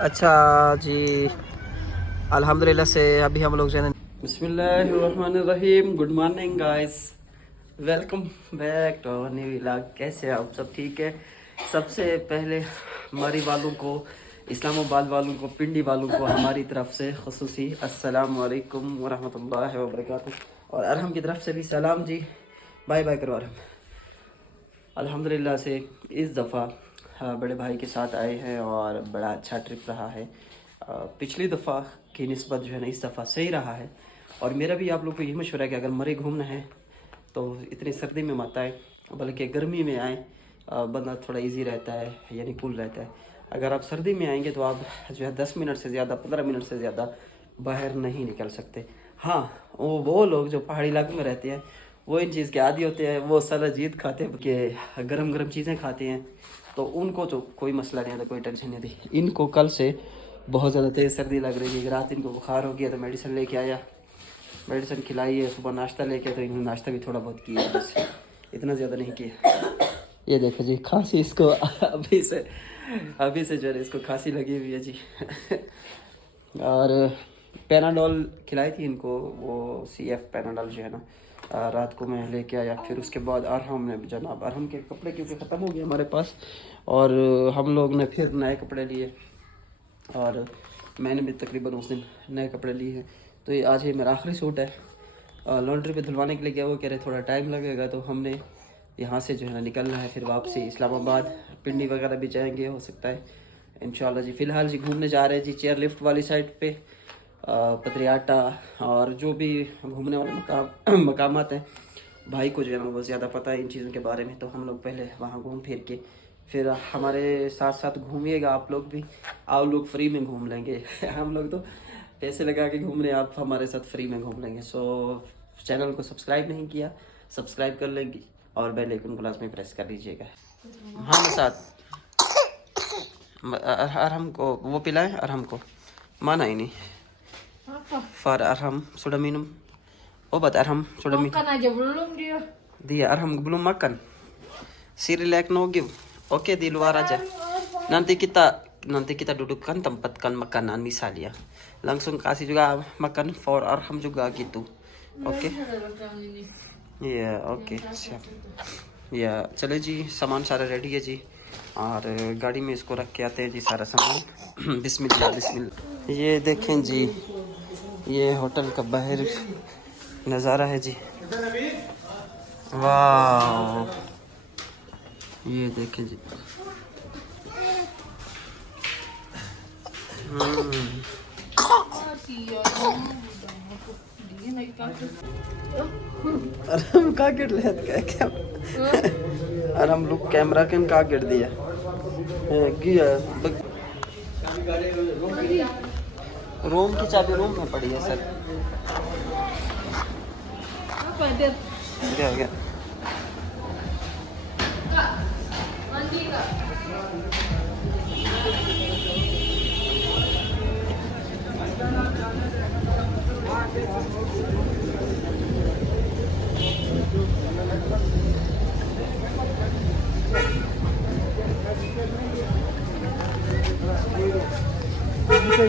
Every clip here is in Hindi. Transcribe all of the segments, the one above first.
अच्छा जी, अल्हम्दुलिल्लाह से अभी हम लोग जो है बिस्मिल्लाहिर्रहमानिर्रहीम। Good morning guys, welcome back to our new vlog. कैसे हैं आप सब? ठीक है। सबसे पहले मरी वालों को, इस्लामाबाद वालों को, पिंडी वालों को हमारी तरफ से खुसूसी अस्सलाम वालेकुम वरहमतुल्लाहि वबरकातुहू। और अरहम की तरफ से भी सलाम जी। बाय बाय करो अरहम। अल्हम्दुलिल्लाह से इस दफ़ा बड़े भाई के साथ आए हैं और बड़ा अच्छा ट्रिप रहा है। पिछली दफ़ा की निस्बत जो है ना इस दफ़ा सही रहा है। और मेरा भी आप लोग को यही मशवरा है कि अगर मरे घूमना है तो इतनी सर्दी में मत आए, बल्कि गर्मी में आए। बंदा थोड़ा इजी रहता है, यानी कूल रहता है। अगर आप सर्दी में आएंगे तो आप जो है 10 मिनट से ज़्यादा, 15 मिनट से ज़्यादा बाहर नहीं निकल सकते। हाँ, वो लोग जो पहाड़ी इलाके में रहते हैं वो इन चीज़ के आदी होते हैं। वो साला जीत खाते हैं कि गरम गरम चीज़ें खाते हैं, तो उनको तो कोई मसला नहीं आता, कोई टेंशन नहीं आती। इनको कल से बहुत ज़्यादा तेज़ सर्दी लग रही है। रात इनको बुखार हो गया तो मेडिसिन लेके आया, मेडिसिन खिलाई है। सुबह नाश्ता लेके, तो इन्होंने नाश्ता भी थोड़ा बहुत किया, बस इतना ज़्यादा नहीं किया। ये देखो जी, खांसी इसको अभी से जो है इसको खांसी लगी हुई है जी। और पैनाडोल खिलाई थी इनको, वो CF पैनाडोल जो है ना रात को मैं लेके आया। फिर उसके बाद अरहम ने, जनाब अरहम के कपड़े क्योंकि ख़त्म हो गए हमारे पास, और हम लोग ने फिर नए कपड़े लिए। और मैंने भी तकरीबन उस दिन नए कपड़े लिए हैं। तो ये आज ही मेरा आखिरी सूट है। लॉन्ड्री पे धुलवाने के लिए गया, वो कह रहे थोड़ा टाइम लगेगा, तो हमने यहाँ से जो है ना निकलना है। फिर वापसी इस्लामाबाद, पिंडी वगैरह भी जाएंगे हो सकता है इंशाल्लाह जी। फ़िलहाल जी घूमने जा रहे हैं जी चेयर लिफ्ट वाली साइड पे, पत्रियाटा और जो भी घूमने वाले मकामात हैं। भाई को जो है ना वो ज़्यादा पता है इन चीज़ों के बारे में, तो हम लोग पहले वहाँ घूम फिर के फिर हमारे साथ साथ घूमिएगा आप लोग भी। आप लोग फ्री में घूम लेंगे हम लोग तो पैसे लगा के घूम रहे हैं, आप हमारे साथ फ्री में घूम लेंगे। सो चैनल को सब्सक्राइब नहीं किया, सब्सक्राइब कर लेंगे और बेल आइकन को लाजमी प्रेस कर लीजिएगा। हाँ साथ अरहम को वो पिलाएं, अरहम को माना ही नहीं फar Arham sudah minum obat? Arham sudah minum? Makan aja belum dia. Dia Arham belum makan. Sirilek no give. Oke, di luar aja. Nanti kita dudukkan, tempatkan makanan misalnya. Langsung kasih juga makan for Arham juga gitu. Oke. Iya, oke, siap. या चले जी, सामान सारा रेडी है जी, और गाड़ी में इसको रख के आते हैं जी सारा सामान। बिस्मिल्लाह बिस्मिल्लाह। ये देखें जी, ये होटल का बाहर नज़ारा है जी। वाह, ये देखें जी। अरहम का गिर लिया क्या? अरहम लुक कैमरा के का गिर दिया रूम की चाबी रूम में पड़ी है सर। क्या हो गया?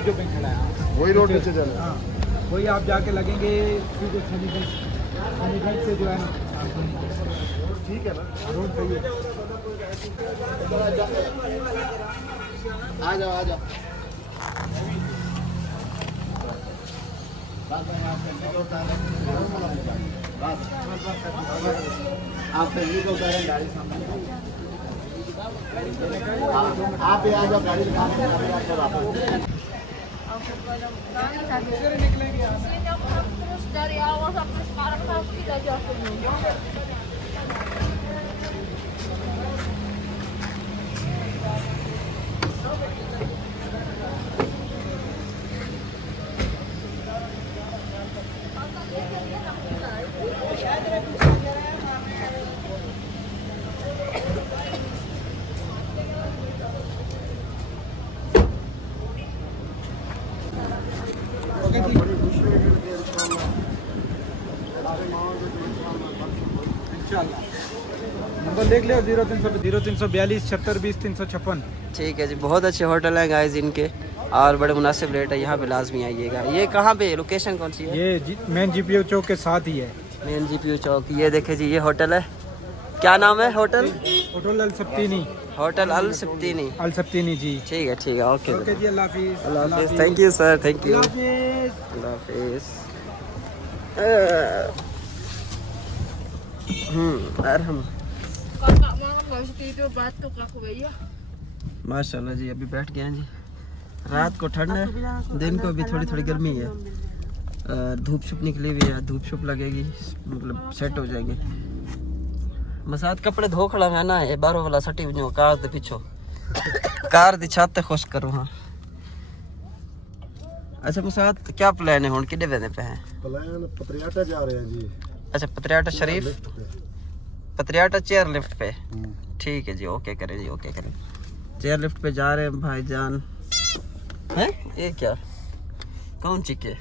जो बैंक खड़ा है वही रोड नीचे चले। हाँ, वही आप जाके लगेंगे सनीगंज से जो है ना, ठीक है ना, रोड सही है। आ जाओ आ जाओ। आप फैमिली को उतारें गाड़ी सामने। आप आ जाओ, गाड़ी Terus dari awal sampai sekarang kamu tidak jawab. Number देख लो 0342 76 20 356। ठीक है जी, बहुत अच्छे होटल हैं गाइस इनके और बड़े मुनासिब रेट है, यहाँ पे लाजमी आइएगा। ये कहाँ पे लोकेशन कौन सी है? ये मेन जीपीओ चौक के साथ ही है। मेन जीपीओ चौक। ये देखे जी, ये होटल है, क्या नाम है होटल? होटल अल सप्तीनी। होटल अल सप्तीनी। अल सप्तीनी जी। ठीक है ओके ओके जी, अल्लाह हाफिज़। अल्लाह हाफिज़। Thank you sir, thank you. अल्लाह अल्लाह हाफिज़। अरहम Kakak malam nggak bisa tidur, batuk aku ya. माशाल्लाह जी, अभी बैठ गए हैं जी। रात को ठंड है, दिन को भी थोड़ी थोड़ी गर्मी है। धूप छुप निकली हुई है, धूप छुप लगेगी, मतलब सेट हो जाएंगे। मसाद कपड़े धो खड़ा है ना, ये बारो वाला सटी बनो कार दे पीछो, कार दी छत खुश करो। हाँ अच्छा मसाद, क्या प्लान है हुन, कितने बजे पे हैं? प्लान पतरियाटा जा रहे हैं जी। अच्छा पतरियाटा शरीफ, पतरियाटा चेयर लिफ्ट पे। ठीक है जी, ओके करें जी, ओके करें। चेयर लिफ्ट पे जा रहे हैं भाईजान। हैं ये क्या, कौन चिके?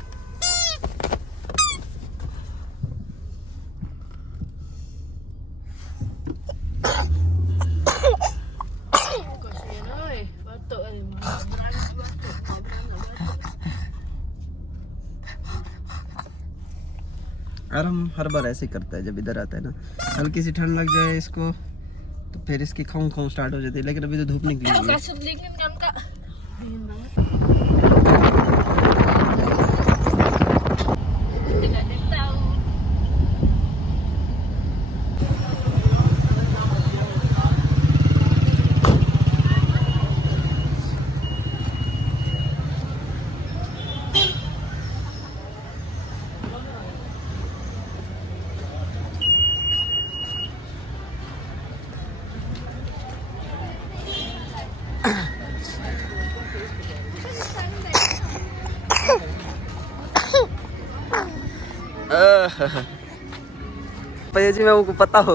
Kasihan oi, batuk ni. Beranak batuk. और हम हर बार ऐसे ही करता है, जब इधर आता है ना, हल्की सी ठंड लग जाए इसको तो फिर इसकी खाऊं खाऊं स्टार्ट हो जाती है। लेकिन अभी तो धूप निकली हुई है। Kasut dingin kan kak? Dingin banget. Tidak ada yang tahu. भैया जी मैं वो पता हो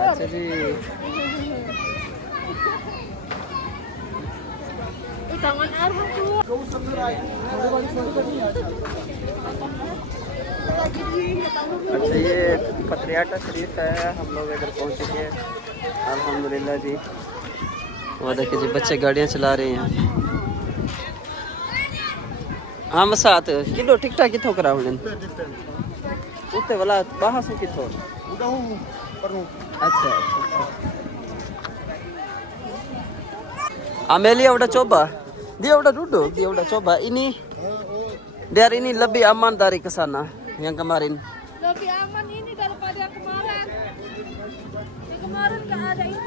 अच्छा जी। Tangan Arham tuh. अच्छा ये पतरियाटा शरीफ है, हम लोग इधर पहुंच चुके हैं अल्हम्दुलिल्लाह जी। वो देखिए जी, बच्चे गाड़ियाँ चला रहे हैं। हाँ मसात किलो टिकटा कितों करावने उत्ते वाला बाहर से कितों? अच्छा Amelia udah coba, dia udah duduk, dia udah coba. Ini dari ini lebih aman dari ke sana yang kemarin. Lebih aman ini daripada yang kemarin. Yang kemarin nggak ada ini.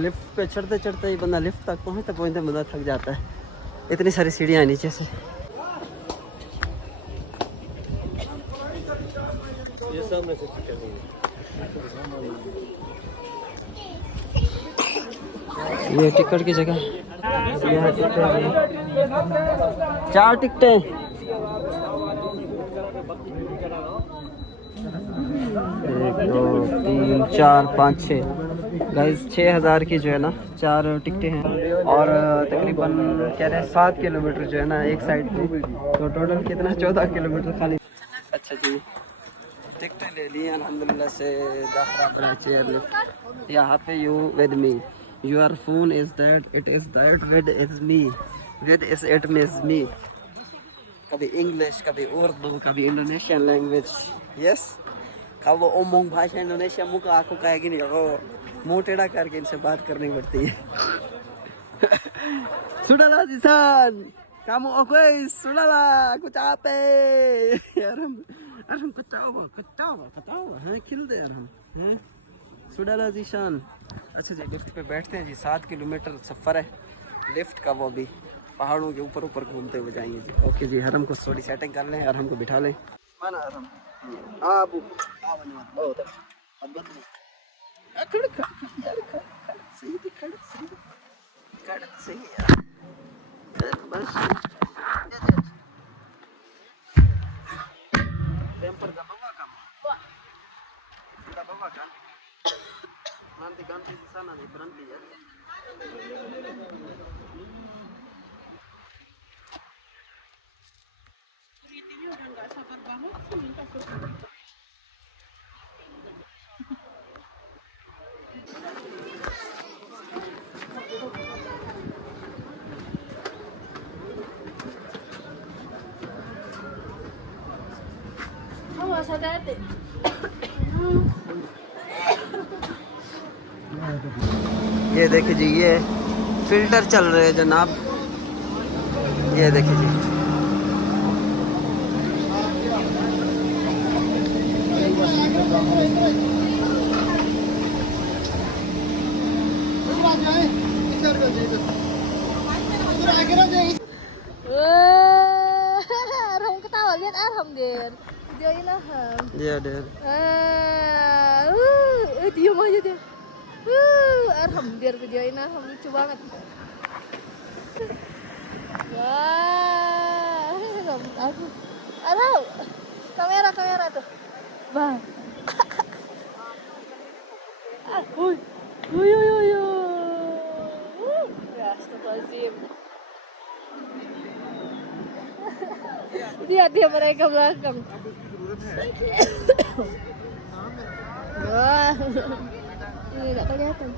Lift पे चढ़ते चढ़ते ही बंदा लिफ्ट तक पहुंचते पहुंचते बंदा थक जाता है, इतनी सारी सीढ़ियाँ नीचे से। ये सामने से ये टिकट की जगह, यहाँ टिकट 4 टिकटें। 1 2 3 4 5 6 गाइस 6000 की जो है ना 4 टिकटें हैं और तकरीबन कह रहे हैं 7 किलोमीटर जो है ना एक साइड पे, तो टोटल कितना 14 किलोमीटर खाली। अच्छा जी टिकटें ले ली अल्हम्दुलिल्लाह से। चेयर लिफ्ट यहाँ पे you with me, your phone is that, it is that, with is me, with is it means me. कभी इंग्लिश, कभी उर्दू, कभी Indonesian language. Yes kalau omong bahasa Indonesia muka aku kayak gini, oh मुंह टेढ़ा करके इनसे बात करनी पड़ती है। Sudahlah Zisan, kamu oke, sudahlah, aku capek. Arham ketawa, हाँ खिल दे Arham, हैं? Sudahlah Zisan। अच्छा जी लिफ्ट पे बैठते हैं जी, 7 किलोमीटर सफ़र है लिफ्ट का, वो भी पहाड़ों के ऊपर ऊपर घूमते हुए जाएंगे जी। ओके जी हरम को थोड़ी सेटिंग कर लें, अरहम को बिठा लें। माना अरहम अबू ओ तक अब खड़ सही यार बस टेम्पर दबाऊंगा कम। bawah kan? Nanti ganti di sana nih, berhenti ya. Awas hati-hati. ये देखिए जी, ये फिल्टर चल रहे हैं जनाब। ये देखिए जी, Arham ketawa, lihat Arham Ger. Videoin Arham. ये deh. Diam aja dia. Arham Ger, videoin Arham, lucu banget. Wah, rambut aku. Arham, kamera tuh. Bang. Huy. Ya, astagfirullahaladzim. Lihat dia mereka belakang. Wah, ini nggak kelihatan.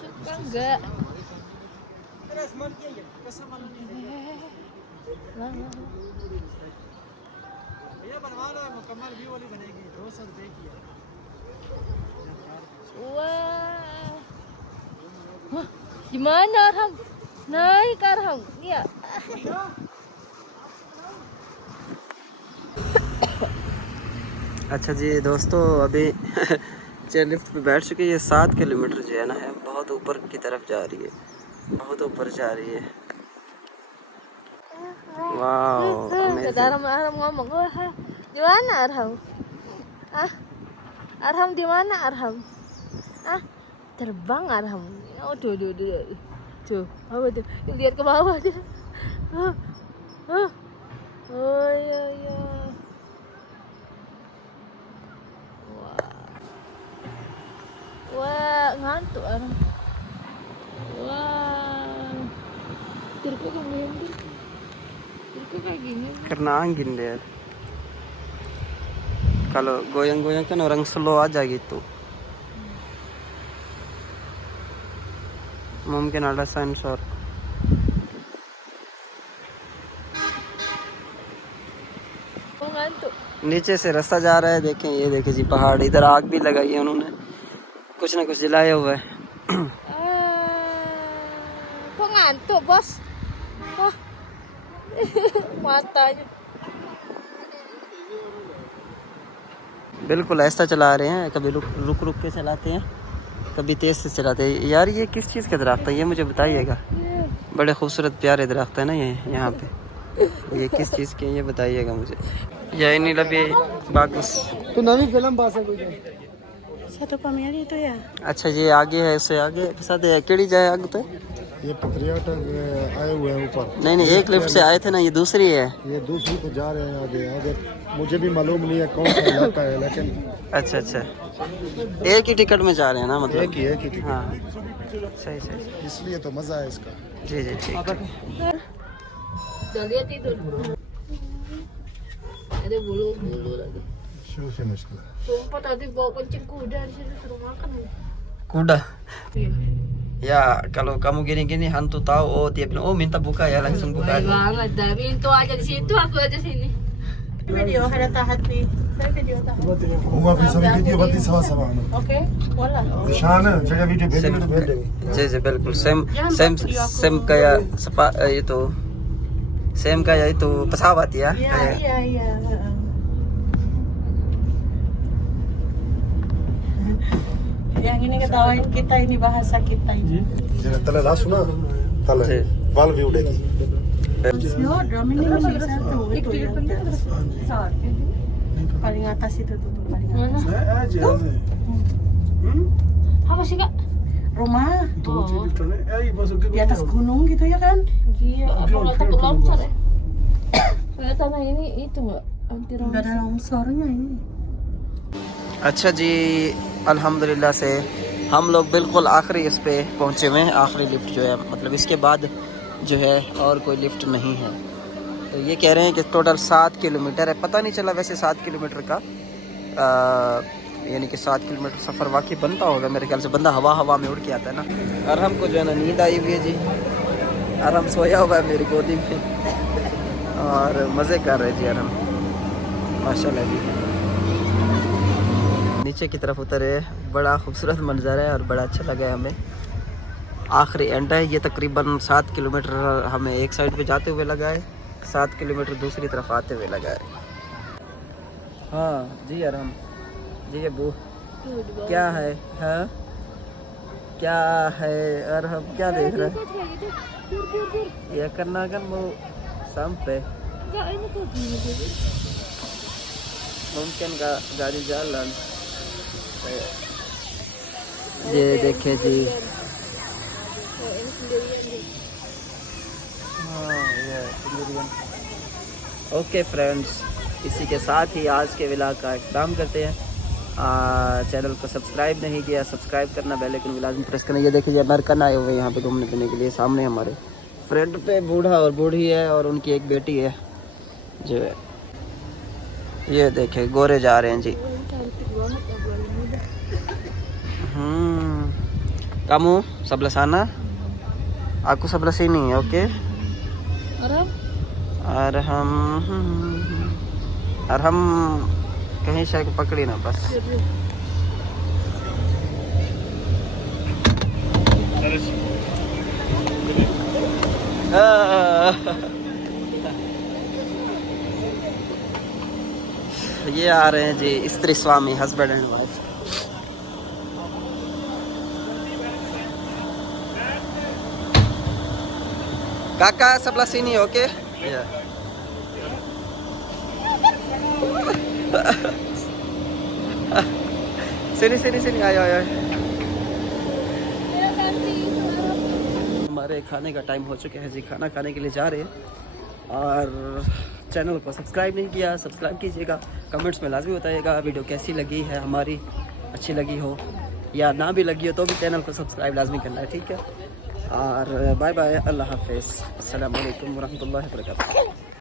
Suka enggak? Wah. Wah, gimana Arham? Naik Arham. Iya. अच्छा जी दोस्तों, अभी चेयर लिफ्ट पे बैठ चुके हैं। ये 7 किलोमीटर जो है ना, है बहुत ऊपर की तरफ जा रही है, बहुत ऊपर जा रही है। वाव, Arham ngomong, wah, di mana Arham? Arham di mana Arham? Terbang Arham. Oh, tuh. Tuh, apa tuh? Lihat ke bawah dia. Oh, iya. Wah, ngantuk Arham. Wah. Tidurku kayak gini. karena angin deh. Kalau goyang-goyang kan orang slow aja gitu. Mungkin ada sensor. Oh, ngantuk. नीचे से रास्ता जा रहा है, देखें, ये देखें जी पहाड़। इधर आग भी लगाई है उन्होंने, कुछ ना कुछ जलाया हुआ है। Kok ngantuk, Bos? Wah. Matanya. बिल्कुल ऐसा चला रहे हैं, कभी रुक के चलाते हैं, कभी तेज से चलाते हैं। यार ये किस चीज़ का दरख्त है, ये मुझे बताइएगा। बड़े खूबसूरत प्यारे दरख्त है ना ये यहाँ पे, ये किस चीज़ के, ये बताइएगा मुझे। Ya ini lebih bagus। तो नवी फिल्म बासा कोई Satu kamera itu ya? अच्छा ये आगे है, इससे आगे साथ है केड़ी जाए आगे तो ये पर्यटक आए हुए हैं ऊपर। नहीं, एक लिफ्ट से आए थे ना, ये दूसरी है। ये दूसरी तो जा रहे हैं आगे मुझे भी मालूम नहीं है कौन सा इलाका है, लेकिन अच्छा एक ही टिकट में जा रहे हैं ना, मतलब एक ही टिकट। हाँ, सही इसलिए तो मजा है इसका। जी ठीक। Udah lihat tidur. Ada bulu lagi. शूफी मुश्किल है। Sumpah tadi bawa kencing kuda di sini suruh makan. Kuda Iya. ya, kalau kamu gini-gini hantu tahu, oh dia bilang oh minta buka ya, langsung buka Baik aja. banget, dah pintu aja di situ, aku aja sini. Video ada tahat nih. Saya video tahat. हुआ फिर सभी वीडियो बत्ती सवा सवा Oke, bola. निशान जगह वीडियो भेजेंगे तो भेज देंगे। जी बिल्कुल same kayak itu same kayak itu pesawat ya, kayak Iya. Yang ini ketawain kita, ini bahasa kita ini. तले ला सुना तले जी। वाल भी उड़ेगी। Drum ini masih satu. Itu ya. Paling atas itu tuh paling atas. Apa sih kak? Rumah. दो चीज Di atas gunung gitu ya kan? Iya. Apa nggak takut longsor ya? tanah ini itu Mbak, anti Nggak ada longsornya ini. अच्छा जी, अल्हम्दुलिल्लाह से हम लोग बिल्कुल आखिरी इस पे पहुँचे हुए हैं। आखिरी लिफ्ट जो है, मतलब इसके बाद जो है और कोई लिफ्ट नहीं है। तो ये कह रहे हैं कि टोटल 7 किलोमीटर है। पता नहीं चला वैसे 7 किलोमीटर का, यानी कि 7 किलोमीटर सफ़र वाकई बनता होगा मेरे ख्याल से। बंदा हवा में उड़ के आता है ना। और हमको जो है ना नींद आई हुई है जी, और हम सोया हुआ है मेरी गोदी में और मज़े कर रहे जी। और हम माशाल्लाह जी नीचे की तरफ उतरे, बड़ा खूबसूरत मंजर है और बड़ा अच्छा लगा है हमें। आखिरी एंड है ये, तकरीबन 7 किलोमीटर हमें एक साइड पे जाते हुए लगा है, 7 किलोमीटर दूसरी तरफ आते हुए लगा है। हाँ जी यार, हम जी अबू क्या है, हाँ क्या है, और हम क्या देख रहे हैं? ये करना kan mau sampai Enggak, ini kok gini jadi. mungkin nggak di jalan. ये देखे जी, Ini sendirian deh. हाँ ये सन्दरियन। ओके फ्रेंड्स, इसी के साथ ही आज के व्लॉग का इख्तिताम करते हैं। चैनल को सब्सक्राइब नहीं किया, सब्सक्राइब करना, बेल आइकन भी लाज़मी प्रेस करना। ये देखिए अमेरिकन आए हुए यहाँ पे घूमने फिरने के लिए। सामने हमारे फ्रंट पे बूढ़ा और बूढ़ी है और उनकी एक बेटी है जो है। ये देखे गोरे जा रहे हैं जी। Cantik banget ya bulan muda. Kamu sebelah sana, aku sebelah sini, oke? Arab? Arham कहीं शायद पकड़ी ना बस। ये आ रहे हैं जी स्त्री स्वामी, husband and wife. Kakak sebelah sini, oke? Iya. Sini, ayo. हमारे खाने का टाइम हो चुका है जी, खाना खाने के लिए जा रहे हैं। और चैनल को सब्सक्राइब नहीं किया, सब्सक्राइब कीजिएगा। कमेंट्स में लाजमी बताइएगा वीडियो कैसी लगी है हमारी, अच्छी लगी हो या ना भी लगी हो तो भी चैनल को सब्सक्राइब लाजमी करना है, ठीक है? और बाय बाय, अल्लाह हाफिज़, अस्सलाम वालेकुम वरहमतुल्लाहि वबरकातुहू।